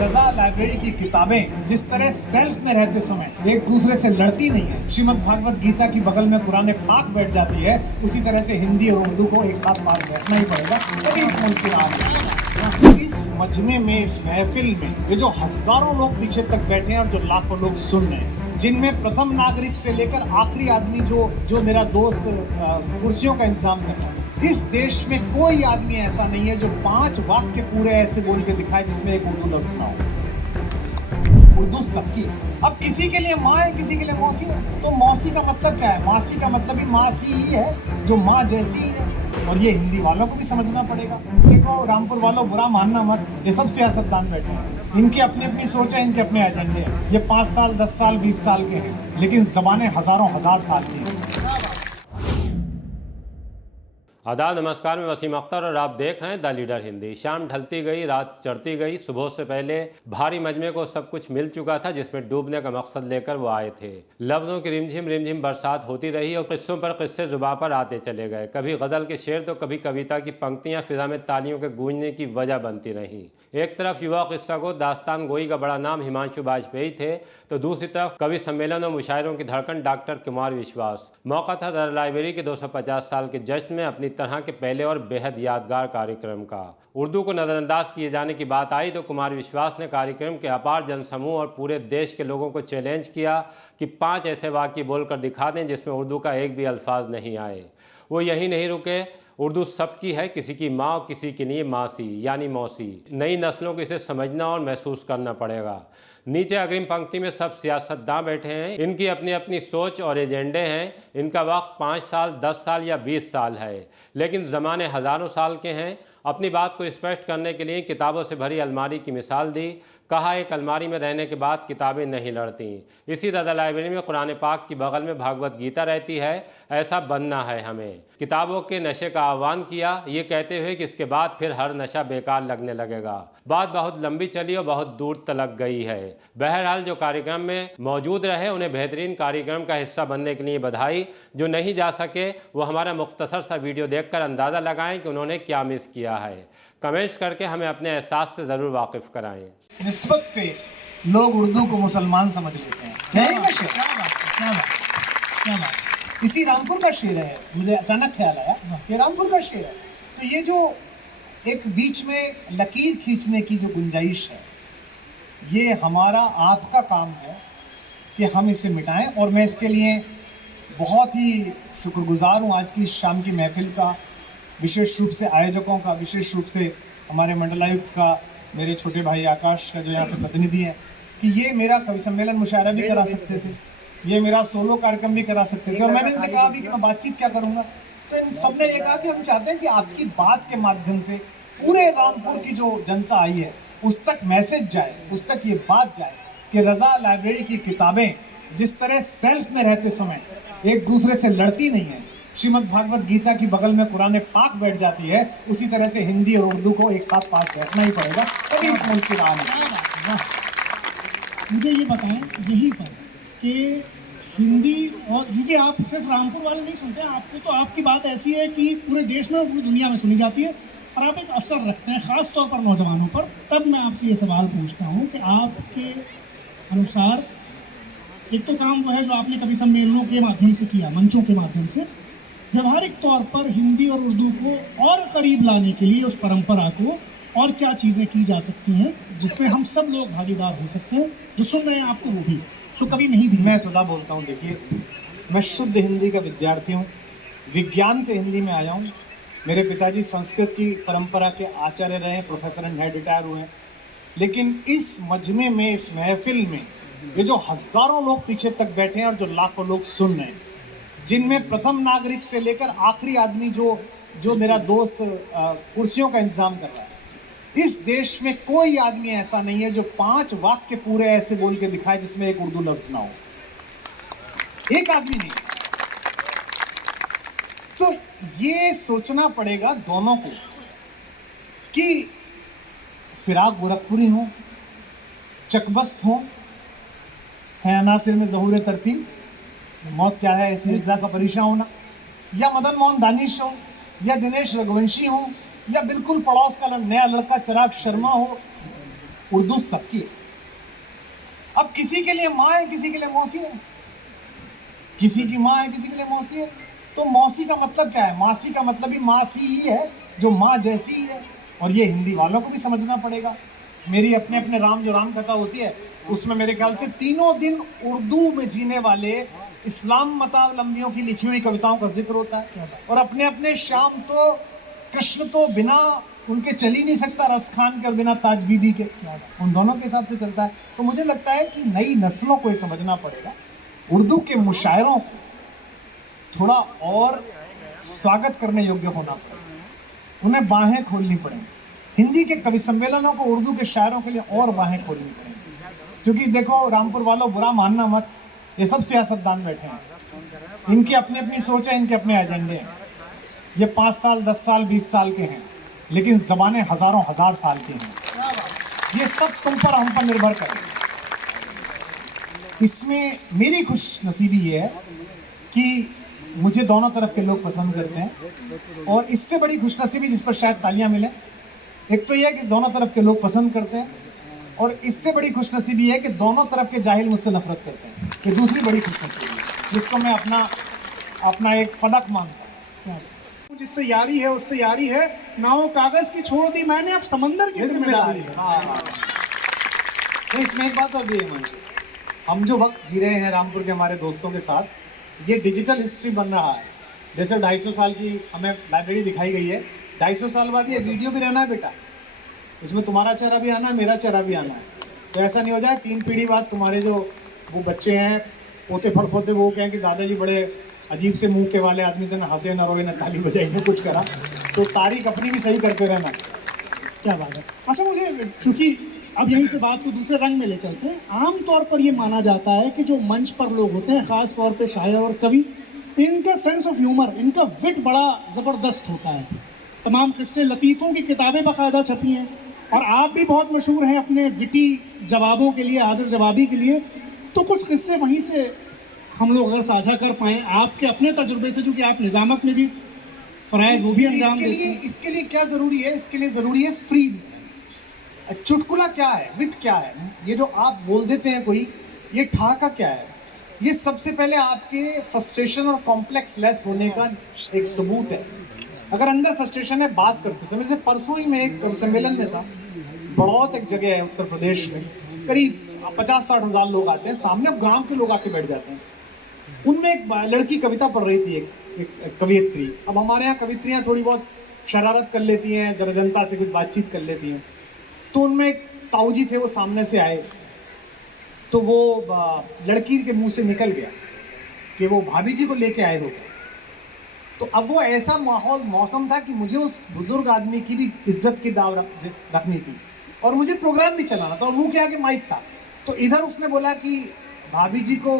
रजा library की किताबें जिस तरह सेल्फ में रहते समय एक दूसरे से लड़ती नहीं है, श्रीमद् भागवत गीता की बगल में कुरान पाक बैठ जाती है, उसी तरह से हिंदी और उर्दू को एक साथ पास बैठना ही पड़ेगा। तभी इस मुल्क की राह है। इस मजमे में, इस महफिल में ये जो हजारों लोग पीछे तक बैठे हैं और जो लाखों लोग सुन रहे हैं, जिनमें प्रथम नागरिक से लेकर आखिरी आदमी जो मेरा दोस्त कुर्सियों का इंतजाम कर रहा है, इस देश में कोई आदमी ऐसा नहीं है जो 5 वाक्य पूरे ऐसे बोल के दिखाए जिसमें एक उर्दू लफ्ज ना हो। उर्दू सबकी है। अब किसी के लिए माँ है, किसी के लिए मौसी है, तो मौसी का मतलब क्या है? मासी का मतलब ही मासी ही है, जो माँ जैसी ही है। और ये हिंदी वालों को भी समझना पड़ेगा। देखो रामपुर वालों, बुरा मानना मत, ये सब सियासतदान बैठे हैं, इनकी अपनी अपनी सोच है, इनके अपने एजेंडे हैं। ये 5 साल 10 साल 20 साल के हैं, लेकिन जबानें हजारों हजार साल की हैं। आदाब, नमस्कार। मैं वसीम अख्तर और आप देख रहे हैं द लीडर हिंदी। शाम ढलती गई, रात चढ़ती गई। सुबह से पहले भारी मजमे को सब कुछ मिल चुका था जिसमें डूबने का मकसद लेकर वो आए थे। लफ्ज़ों की रिमझिम बरसात होती रही और किस्सों पर किस्से जुबां पर आते चले गए। कभी गज़ल के शेर तो कभी कविता की पंक्तियां फिजा में तालियों के गूंजने की वजह बनती रहीं। एक तरफ युवा किस्सा को दास्तान गोई का बड़ा नाम हिमांशु वाजपेयी थे, तो दूसरी तरफ कवि सम्मेलन और मुशायरों की धड़कन डॉक्टर कुमार विश्वास। मौका था दर लाइब्रेरी के 250 साल के जश्न में अपनी तरह के पहले और बेहद यादगार कार्यक्रम का। उर्दू को नज़रअंदाज किए जाने की बात आई तो कुमार विश्वास ने कार्यक्रम के अपार जनसमूह और पूरे देश के लोगों को चैलेंज किया कि 5 ऐसे वाक्य बोलकर दिखा दें जिसमें उर्दू का एक भी अल्फाज नहीं आए। वो यही नहीं रुके, उर्दू सबकी है, किसी की माँ और किसी के लिए मासी यानी मौसी। नई नस्लों को इसे समझना और महसूस करना पड़ेगा। नीचे अग्रिम पंक्ति में सब सियासतदान बैठे हैं, इनकी अपनी अपनी सोच और एजेंडे हैं। इनका वक्त 5 साल 10 साल या 20 साल है, लेकिन ज़माने हज़ारों साल के हैं। अपनी बात को स्पष्ट करने के लिए किताबों से भरी अलमारी की मिसाल दी। कहा एक अलमारी में रहने के बाद किताबें नहीं लड़ती। इसी रज़ा लाइब्रेरी में कुरान पाक की बगल में भागवत गीता रहती है। ऐसा बनना है हमें। किताबों के नशे का आह्वान किया, ये कहते हुए कि इसके बाद फिर हर नशा बेकार लगने लगेगा। बात बहुत लंबी चली और बहुत दूर तलक गई है। बहरहाल जो कार्यक्रम में मौजूद रहे उन्हें बेहतरीन कार्यक्रम का हिस्सा बनने के लिए बधाई। जो नहीं जा सके वो हमारा मुख्तसर सा वीडियो देखकर अंदाज़ा लगाएं कि उन्होंने क्या मिस किया है। कमेंट्स करके हमें अपने एहसास से ज़रूर वाकिफ़ कराएं। निस्बत से लोग उर्दू को मुसलमान समझ लेते हैं। क्या बात। इसी रामपुर का शेर है, मुझे अचानक ख्याल आया ये रामपुर का शेर है। तो ये जो एक बीच में लकीर खींचने की जो गुंजाइश है, ये हमारा आपका काम है कि हम इसे मिटाएं। और मैं इसके लिए बहुत ही शुक्रगुजार हूँ आज की शाम की महफिल का, विशेष रूप से आयोजकों का, विशेष रूप से हमारे मंडलायुक्त का, मेरे छोटे भाई आकाश का जो यहाँ से प्रतिनिधि है, कि ये मेरा कवि सम्मेलन मुशायरा भी करा सकते थे, ये मेरा सोलो कार्यक्रम भी करा सकते थे। और मैंने इनसे कहा भी कि मैं बातचीत क्या करूँगा, तो इन सब ने ये कहा कि हम चाहते हैं कि आपकी बात के माध्यम से पूरे रामपुर की जो जनता आई है उस तक मैसेज जाए, उस तक ये बात जाए कि रज़ा लाइब्रेरी की किताबें जिस तरह सेल्फ में रहते समय एक दूसरे से लड़ती नहीं है, श्रीमद् भागवत गीता की बगल में कुरान पाक बैठ जाती है, उसी तरह से हिंदी और उर्दू को एक साथ पास बैठना ही पड़ेगा। तभी इस मुल्क की राह है। मुझे ये बताएं यहीं पर कि हिंदी, और क्योंकि आप सिर्फ रामपुर वाले नहीं सुनते हैं, आपको तो आपकी बात ऐसी है कि पूरे देश में और पूरी दुनिया में सुनी जाती है और आप एक असर रखते हैं ख़ास तौर पर नौजवानों पर। तब मैं आपसे ये सवाल पूछता हूँ कि आपके अनुसार एक तो काम वो है जो आपने कवि सम्मेलनों के माध्यम से किया, मंचों के माध्यम से, व्यवहारिक तौर पर हिंदी और उर्दू को और करीब लाने के लिए उस परंपरा को और क्या चीज़ें की जा सकती हैं जिसमें हम सब लोग भागीदार हो सकते हैं, जो सुन रहे हैं आपको वो भी, जो कभी नहीं भी। मैं सदा बोलता हूँ, देखिए मैं शुद्ध हिंदी का विद्यार्थी हूँ, विज्ञान से हिंदी में आया हूँ। मेरे पिताजी संस्कृत की परंपरा के आचार्य रहे, प्रोफेसर एंड हेड रिटायर हुए हैं। लेकिन इस मजमे में, इस महफिल में ये जो हजारों लोग पीछे तक बैठे हैं और जो लाखों लोग सुन रहे हैं, जिनमें प्रथम नागरिक से लेकर आखिरी आदमी जो मेरा दोस्त कुर्सियों का इंतजाम कर रहा है, इस देश में कोई आदमी ऐसा नहीं है जो 5 वाक्य पूरे ऐसे बोल के दिखाए जिसमें एक उर्दू लफ्ज ना हो। एक आदमी नहीं। तो ये सोचना पड़ेगा दोनों को कि फिराक गोरखपुरी हो, चकबस्त हो, है अनासिर में ज़हूर तरतीब, मौत क्या है इस मिर्जा का परेशान होना, या मदन मोहन दानिश हो, या दिनेश रघुवंशी हो, या बिल्कुल पड़ोस का नया लड़का चिराग शर्मा हो, उर्दू सबकी है। अब किसी के लिए माँ है, किसी के लिए मौसी है, किसी की माँ है, किसी के लिए मौसी है। तो मौसी का मतलब क्या है? मासी का मतलब ही मासी ही है, जो माँ जैसी ही है। और ये हिंदी वालों को भी समझना पड़ेगा। मेरी अपने अपने राम जो राम कथा होती है, उसमें मेरे ख्याल से तीनों दिन उर्दू में जीने वाले इस्लाम मतावलंबियों की लिखी हुई कविताओं का जिक्र होता है। और अपने अपने श्याम तो कृष्ण तो बिना उनके चल ही नहीं सकता, रस खान के और बिना ताज बीबी के, उन दोनों के हिसाब से चलता है। तो मुझे लगता है कि नई नस्लों को ये समझना पड़ेगा, उर्दू के मुशायरों को थोड़ा और स्वागत करने योग्य होना पड़ेगा, उन्हें बाहें खोलनी पड़ेंगी। हिंदी के कवि सम्मेलनों को उर्दू के शायरों के लिए और बाहें खोलनी पड़ेंगी। क्योंकि देखो रामपुर वालों, बुरा मानना मत, ये सब सियासतदान बैठे हैं, इनकी अपनी अपनी सोच है, इनके अपने एजेंडे हैं। ये 5 साल 10 साल 20 साल के हैं, लेकिन जबानें हजारों हजार साल की हैं। ये सब तुम पर हम पर निर्भर करें। इसमें मेरी खुश नसीबी ये है कि मुझे दोनों तरफ के लोग पसंद करते हैं, और इससे बड़ी खुशनसीबी जिस पर शायद तालियां मिले, एक तो यह है कि दोनों तरफ के लोग पसंद करते हैं, और इससे बड़ी खुशनसीबी है कि दोनों तरफ के जाहिल मुझसे नफरत करते हैं। ये दूसरी बड़ी खुशनसीबी है, जिसको मैं अपना एक पदक मानता हूँ। जिससे यारी है उससे यारी है, नाव कागज की छोड़ दी मैंने, अब समंदर की जिम्मेदारी है। हाँ। इसमें एक बात और भी है मंजू, हम जो वक्त जी रहे हैं रामपुर के हमारे दोस्तों के साथ, ये डिजिटल हिस्ट्री बन रहा है। जैसे 250 साल की हमें लाइब्रेरी दिखाई गई है, 250 साल बाद ये वीडियो भी रहना है बेटा, इसमें तुम्हारा चेहरा भी आना है, मेरा चेहरा भी आना है। तो ऐसा नहीं हो जाए 3 पीढ़ी बाद तुम्हारे जो वो बच्चे हैं, पोते फड़पोते, वो कहें कि दादाजी बड़े अजीब से मुंह के वाले आदमी थे, ना हंसे ना रोए ना ताली बजाई ना कुछ करा। तो तारीख अपनी भी सही करते रहना। क्या बात है। अच्छा, मुझे चूंकि अब यहीं से बात को दूसरे रंग में ले चलते हैं, आमतौर पर ये माना जाता है कि जो मंच पर लोग होते हैं, ख़ास तौर पे शायर और कवि, इनका सेंस ऑफ ह्यूमर, इनका विट बड़ा ज़बरदस्त होता है। तमाम किस्से लतीफ़ों की किताबें बाकायदा छपी हैं, और आप भी बहुत मशहूर हैं अपने विटी जवाबों के लिए, हाजिर जवाबी के लिए। तो कुछ किस्से वहीं से हम लोग अगर साझा कर पाएँ आपके अपने तजुर्बे से, चूँकि आप निज़ामत में भी फ़राइज़ वो भी अंजाम देते हैं। इसके लिए क्या ज़रूरी है? इसके लिए ज़रूरी है फ्री। चुटकुला क्या है, विट क्या है, ये जो आप बोल देते हैं कोई, ये ठहाका क्या है? ये सबसे पहले आपके फ्रस्ट्रेशन और कॉम्प्लेक्स लेस होने का एक सबूत है। अगर अंदर फ्रस्ट्रेशन है, बात करते समय, जैसे परसों ही मैं एक सम्मेलन में था, बड़ौत एक जगह है उत्तर प्रदेश में, करीब 50-60 हज़ार लोग आते हैं, सामने गांव के लोग आके बैठ जाते हैं। उनमें एक लड़की कविता पढ़ रही थी, एक कवियत्री। अब हमारे यहाँ कवित्रियाँ थोड़ी बहुत शरारत कर लेती हैं, जरा जनता से कुछ बातचीत कर लेती हैं। तो उनमें एक ताऊ जी थे, वो सामने से आए, तो वो लड़की के मुंह से निकल गया कि वो भाभी जी को लेके आए हो। तो अब वो ऐसा माहौल मौसम था कि मुझे उस बुजुर्ग आदमी की भी इज्जत की दाव रखनी थी, और मुझे प्रोग्राम भी चलाना था, और मुंह के आगे माइक था। तो इधर उसने बोला कि भाभी जी को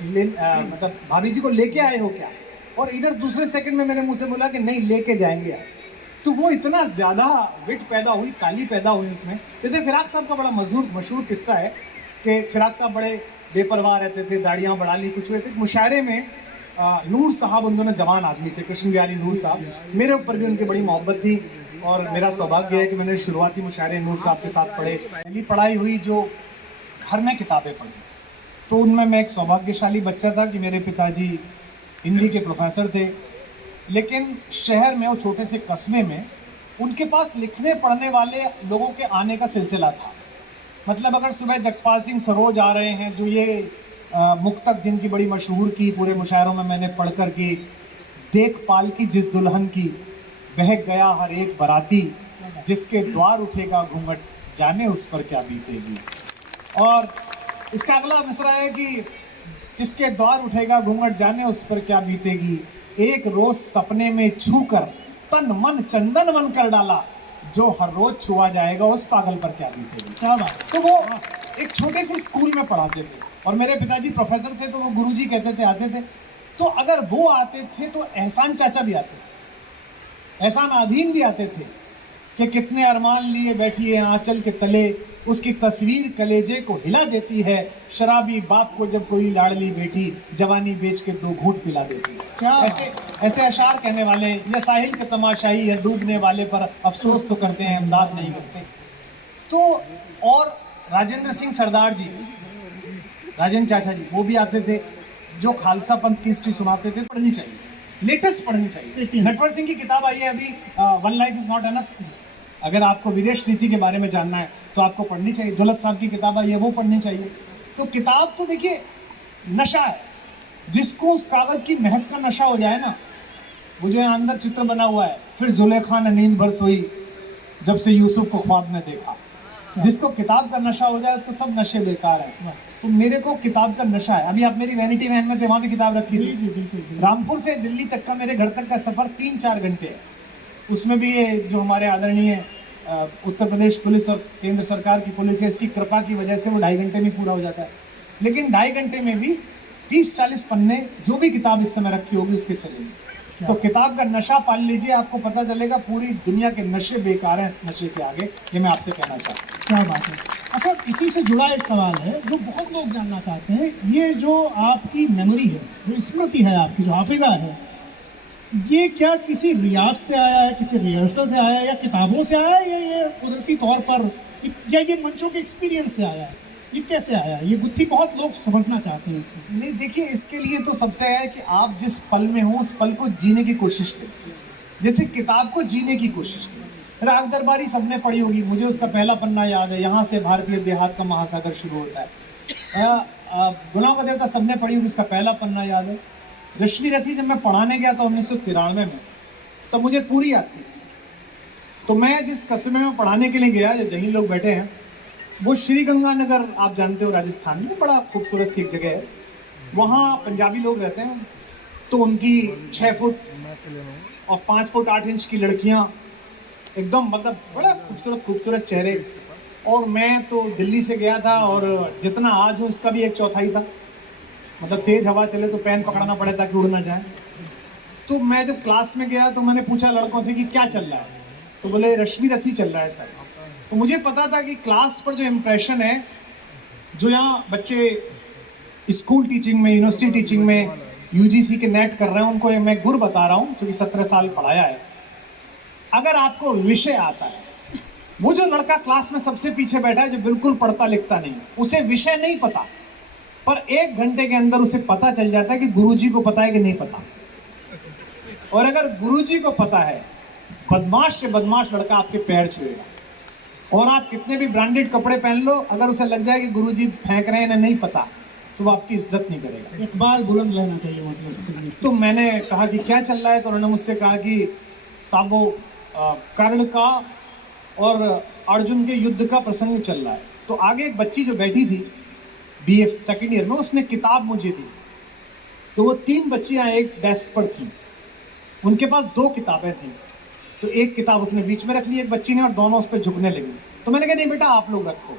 मतलब भाभी जी को लेके आए हो क्या, और इधर दूसरे सेकंड में मैंने मुंह से बोला कि नहीं, लेके जाएंगे यार। तो वो इतना ज़्यादा विट पैदा हुई, ताली पैदा हुई उसमें। जैसे फिराक साहब का बड़ा मशहूर किस्सा है कि फिराक साहब बड़े बेपरवाह रहते थे, दाढ़ियाँ बढ़ा ली, कुछ हुए थे। मुशायरे में नूर साहब उन दोनों जवान आदमी थे, कृष्ण बिहारी नूर साहब। मेरे ऊपर भी उनकी बड़ी मोहब्बत थी, और मेरा सौभाग्य है कि मैंने शुरुआती मुशायरे नूर साहब के साथ पढ़े। पहली पढ़ाई हुई जो घर में किताबें पढ़ी, तो उनमें मैं एक सौभाग्यशाली बच्चा था कि मेरे पिताजी हिंदी के प्रोफेसर थे, लेकिन शहर में, वो छोटे से कस्बे में, उनके पास लिखने पढ़ने वाले लोगों के आने का सिलसिला था। मतलब अगर सुबह जगपाल सिंह सरोज आ रहे हैं, जो ये मुक्तक जिनकी बड़ी मशहूर की, पूरे मुशायरों में मैंने पढ़ कर की, देख पाल की जिस दुल्हन की, बह गया हर एक बराती, जिसके द्वार उठेगा घूंघट, जाने उस पर क्या बीतेगी। और इसका अगला मिसरा है कि जिसके द्वार उठेगा घूंघट, जाने उस पर क्या बीतेगी, एक रोज सपने में छू कर तन मन चंदन बन कर डाला, जो हर रोज छुआ जाएगा उस पागल पर क्या बीतेगी। क्या बात। तो वो एक छोटे से स्कूल में पढ़ाते थे, और मेरे पिताजी प्रोफेसर थे, तो वो गुरुजी कहते थे, आते थे। तो अगर वो आते थे तो एहसान चाचा भी आते थे, एहसान आधीन भी आते थे कि कितने अरमान लिए बैठी है आंचल के तले, उसकी तस्वीर कलेजे को हिला देती है, शराबी बाप को जब कोई लाडली बेटी जवानी बेच के 2 घूंट पिला देती है। क्या ऐसे अशार कहने वाले, या साहिल के तमाशाई है डूबने वाले पर अफसोस तो करते हैं, इमदाद नहीं करते। तो और राजेंद्र सिंह सरदार जी, राजेंद्र चाचा जी, वो भी आते थे जो खालसा पंथ की हिस्ट्री सुनाते थे। पढ़नी चाहिए, लेटेस्ट पढ़नी चाहिए। नटवर सिंह की किताब आई है अभी, one life is not enough. अगर आपको विदेश नीति के बारे में जानना है तो आपको पढ़नी चाहिए। दौलत साहब की किताब आई है, वो पढ़नी चाहिए। तो किताब तो देखिए नशा है, जिसको उस कागज की महक का नशा हो जाए ना, वो जो है अंदर चित्र बना हुआ है, फिर जुलेखा ने नींद भर सोई जब से यूसुफ को ख्वाब में देखा। जिसको किताब का नशा हो जाए उसको सब नशे बेकार है। तो मेरे को किताब का नशा है। अभी आप मेरी वैनिटी वैन में थे, वहाँ भी किताब रखी थी। रामपुर से दिल्ली तक का, मेरे घर तक का सफर 3-4 घंटे है। उसमें भी ये जो हमारे आदरणीय उत्तर प्रदेश पुलिस और केंद्र सरकार की पुलिस है, इसकी कृपा की वजह से वो 2.5 घंटे में पूरा हो जाता है। लेकिन 2.5 घंटे में भी 30-40 पन्ने जो भी किताब इस समय रखी होगी उसके चलेंगे। तो किताब का नशा पाल लीजिए, आपको पता चलेगा पूरी दुनिया के नशे बेकार हैं इस नशे के आगे। ये मैं आपसे कहना चाहता हूँ। क्या बात है। अच्छा, इसी से जुड़ा एक सवाल है जो बहुत लोग जानना चाहते हैं। ये जो आपकी मेमोरी है, जो स्मृति है आपकी, जो हाफिजा है, ये क्या किसी रियाज से आया है, किसी रिहर्सल से आया है, या किताबों से आया है, या ये कुदरती तौर पर, या ये मंचों के एक्सपीरियंस से आया है? ये कैसे आया? ये गुत्थी बहुत लोग समझना चाहते हैं इसमें। नहीं, देखिए, इसके लिए तो सबसे है कि आप जिस पल में हो उस पल को जीने की कोशिश करें। जैसे किताब को जीने की कोशिश करें। राग दरबारी सबने पढ़ी होगी, मुझे उसका पहला पन्ना याद है, यहाँ से भारतीय देहात का महासागर शुरू होता है। गुलाम का देवता सबने पढ़ी होगी, उसका पहला पन्ना याद है। रश्मि रथी जब मैं पढ़ाने गया था 1993 में, तब मुझे पूरी याद थी। तो मैं जिस कस्बे में पढ़ाने के लिए गया, जो जहीं लोग बैठे हैं, वो श्री गंगानगर, आप जानते हो, राजस्थान में बड़ा खूबसूरत सी एक जगह है। वहाँ पंजाबी लोग रहते हैं। तो उनकी 6 फुट और 5 फुट 8 इंच की लड़कियाँ, एकदम मतलब बड़ा खूबसूरत खूबसूरत चेहरे। और मैं तो दिल्ली से गया था, और जितना आज हूँ उसका भी 1/4 था। मतलब तेज हवा चले तो पैन पकड़ना पड़े ताकि उड़ ना जाए। तो मैं जब क्लास में गया तो मैंने पूछा लड़कों से कि क्या चल रहा है, तो बोले रश्मि रथी चल रहा है सर। तो मुझे पता था कि क्लास पर जो इम्प्रेशन है, जो यहाँ बच्चे स्कूल टीचिंग में, यूनिवर्सिटी टीचिंग में, यूजीसी के नेट कर रहे हैं, उनको मैं गुर बता रहा हूँ, क्योंकि 17 साल पढ़ाया है। अगर आपको विषय आता है, वो जो लड़का क्लास में सबसे पीछे बैठा है, जो बिल्कुल पढ़ता लिखता नहीं, उसे विषय नहीं पता, पर 1 घंटे के अंदर उसे पता चल जाता है कि गुरुजी को पता है कि नहीं पता। और अगर गुरुजी को पता है, बदमाश से बदमाश लड़का आपके पैर छुएगा। और आप कितने भी ब्रांडेड कपड़े पहन लो, अगर उसे लग जाए कि गुरुजी फेंक रहे हैं ना, नहीं पता, तो वो आपकी इज्जत नहीं करेगा। इकबाल बुलंद रहना चाहिए मतलब। तो मैंने कहा कि क्या चल रहा है, तो उन्होंने मुझसे कहा कि साहब वो कर्ण का और अर्जुन के युद्ध का प्रसंग चल रहा है। तो आगे एक बच्ची जो बैठी थी BF सेकेंड ईयर में, उसने किताब मुझे दी। तो वो 3 बच्चियाँ एक डेस्क पर थीं, उनके पास 2 किताबें थीं। तो एक किताब उसने बीच में रख ली एक बच्ची ने, और दोनों उस पर झुकने लगी। तो मैंने कहा नहीं बेटा आप लोग रखो,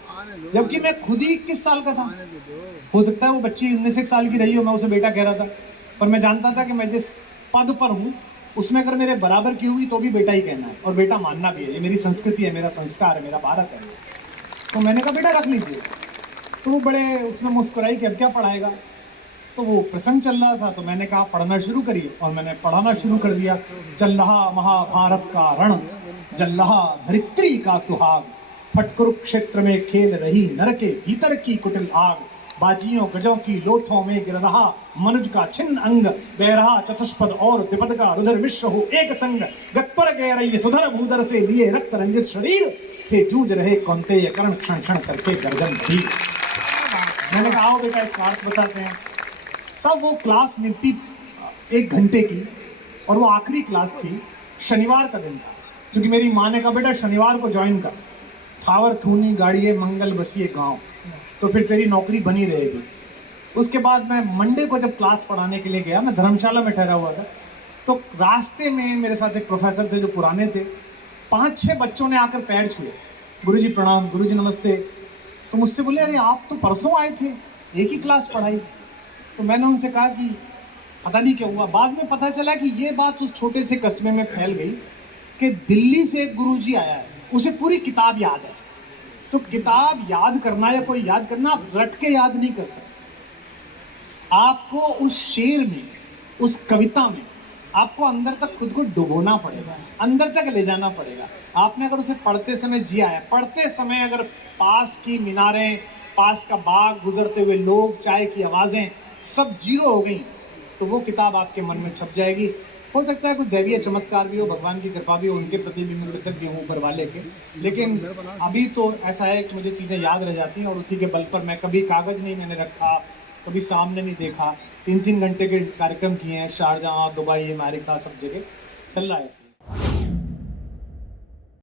जबकि मैं खुद ही 21 साल का था। हो सकता है वो बच्ची 19 साल की रही हो, मैं उसे बेटा कह रहा था, पर मैं जानता था कि मैं जिस पद पर हूँ उसमें अगर मेरे बराबर की हुई तो भी बेटा ही कहना है, और बेटा मानना भी है। ये मेरी संस्कृति है, मेरा संस्कार है, मेरा भारत है। तो मैंने कहा बेटा रख लीजिए। तो वो बड़े उसमें मुस्कुराई कि अब क्या पढ़ाएगा। तो वो प्रसंग चल रहा था, तो मैंने कहा पढ़ना शुरू करिए, और मैंने पढ़ाना शुरू कर दिया। चल रहा महाभारत का रण, जल रहा धरित्री का सुहाग, फट कुरुक्षेत्र में खेल रही नर के भीतर की कुटिल आग, बाजियों गजों की लोथों में गिर रहा मनुज का छिन्न अंग, बह रहा चतुष्पद और द्विपद का रुधिर मिश्र हो एक संग, गत्पर गह रही सुधर भूधर से लिए रक्त रंजित शरीर, थे जूझ रहे कौन्तेय कर्ण क्षण क्षण करके गर्जन भरी। मैंने कहा आओ बेटा इसका अर्थ बताते हैं। सब वो क्लास निपटी 1 घंटे की, और वो आखिरी क्लास थी, शनिवार का दिन था। क्योंकि मेरी माँ ने कहा बेटा शनिवार को ज्वाइन कर, थावर थूनी गाड़िए मंगल बसिए गांव, तो फिर तेरी नौकरी बनी रहेगी। उसके बाद मैं मंडे को जब क्लास पढ़ाने के लिए गया, मैं धर्मशाला में ठहरा हुआ था, तो रास्ते में मेरे साथ एक प्रोफेसर थे जो पुराने थे। 5-6 बच्चों ने आकर पैर छुए, गुरुजी प्रणाम, गुरुजी नमस्ते। तो मुझसे बोले अरे आप तो परसों आए थे, एक ही क्लास पढ़ाई। तो मैंने उनसे कहा कि पता नहीं क्या हुआ। बाद में पता चला कि ये बात उस छोटे से कस्बे में फैल गई कि दिल्ली से एक गुरुजी आया है, उसे पूरी किताब याद है। तो किताब याद करना या कोई याद करना, आप रट के याद नहीं कर सकते। आपको उस शेर में, उस कविता में, आपको अंदर तक खुद को डुबोना पड़ेगा, अंदर तक ले जाना पड़ेगा। आपने अगर उसे पढ़ते समय जिया है, पढ़ते समय अगर पास की मीनारें, पास का बाग, गुजरते हुए लोग, चाय की आवाज़ें सब जीरो हो गई, तो वो किताब आपके मन में छप जाएगी। हो सकता है कुछ दैवीय चमत्कार भी हो, भगवान की कृपा भी हो, उनके प्रति भी मैं कृतज्ञ हूँ ऊपर वाले के, लेकिन अभी तो ऐसा है कि मुझे चीज़ें याद रह जाती हैं और उसी के बल पर मैं कभी कागज़ नहीं मैंने रखा, कभी सामने नहीं देखा। 3-3 घंटे के कार्यक्रम किए हैं, शारजाह, दुबई, अमेरिका, सब जगह चल रहा है ऐसे।